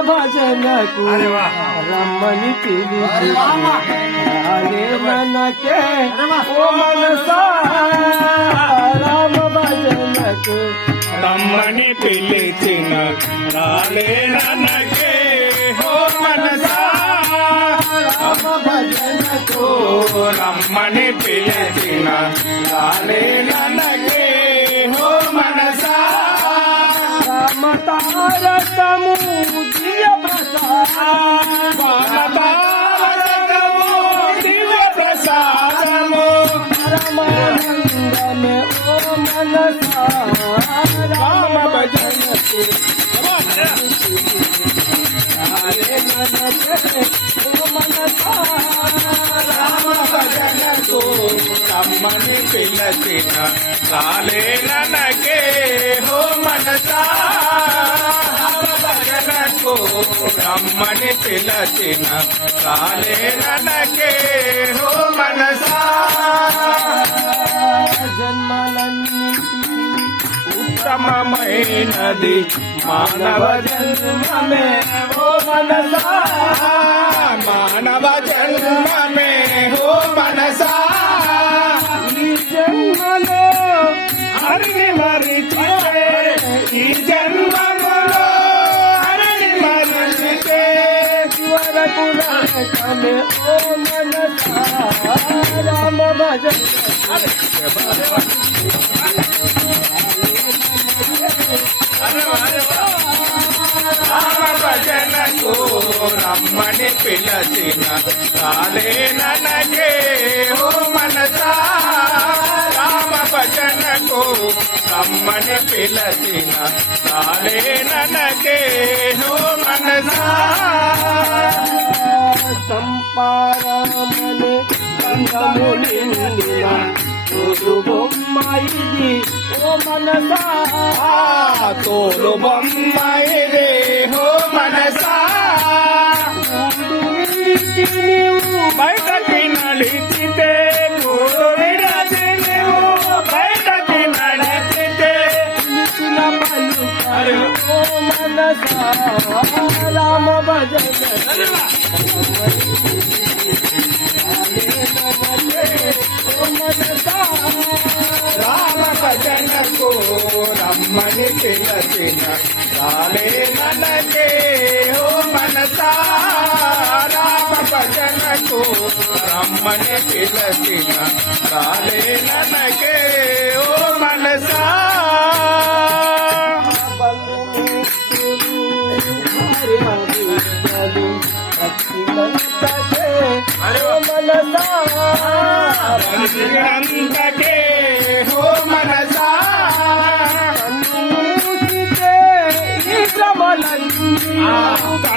భజనకు. రమ్మని. రాలే మనకే. ఓ మనసా రామ భజనకు రమ్మని పిలిచిన రాలే ననకే హో మనసా రామ భజనకు ఓ రమ్మని పిలిచిన రాలే ననకే రామ తారకము దివ్య ప్రసాద వామతారకము దివ్య ప్రసాదము. పరమానందమే ఓ మనసా రామ మనకే ఓ మనసా రమ్మని పిలచిన కాలే ననకే హో మనసా. భజనకు రమ్మని పిలచిన రాలే ననకే హో మనసా. జన్మలన్నీ ఉత్తమమైనది మానవ జన్మమే హో మనసా. మానవ జన్మమే హో మనసా. వరకు నరకమే ఓ మనసా రామ భజనకు రమ్మని పిలచిన రాలే ననకే ఓ మనసా రామ భజనకు రమ్మని పిలచిన రాలే ಕಮುಲಿಂದಿನ ತೋಲು ಬೊಮ್ಮಾಯಿದಿ ಓ ಮನಸ ತೋಲು ಬೊಮ್ಮಾಯಿದೆ ಹೋ ಮನಸ ನೀವು ಬೈಕಟ್ಟಿನಲ್ಲಿದ್ದೆ ಮನಸ ರಾಮ ಭಜನ పిలచిన రాలే ననకే ఓ మనసా రామ భజనకు రమ్మని పిలచిన రాలే ననకే ఓ మనసా అంతకే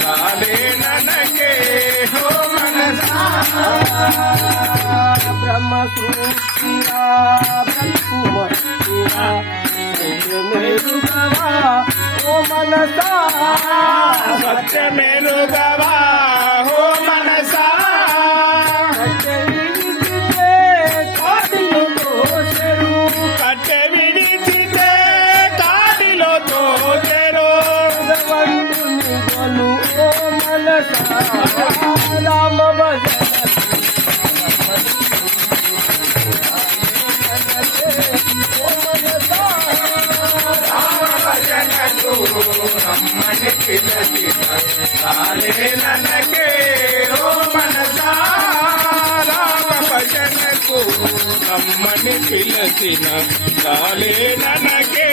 రాలే ననకే ఓ మనసా? రామ భజన ఓ రమ్మని పిలచిన ననకే ఓ మనసా రామ భజనకు రమ్మని ననకే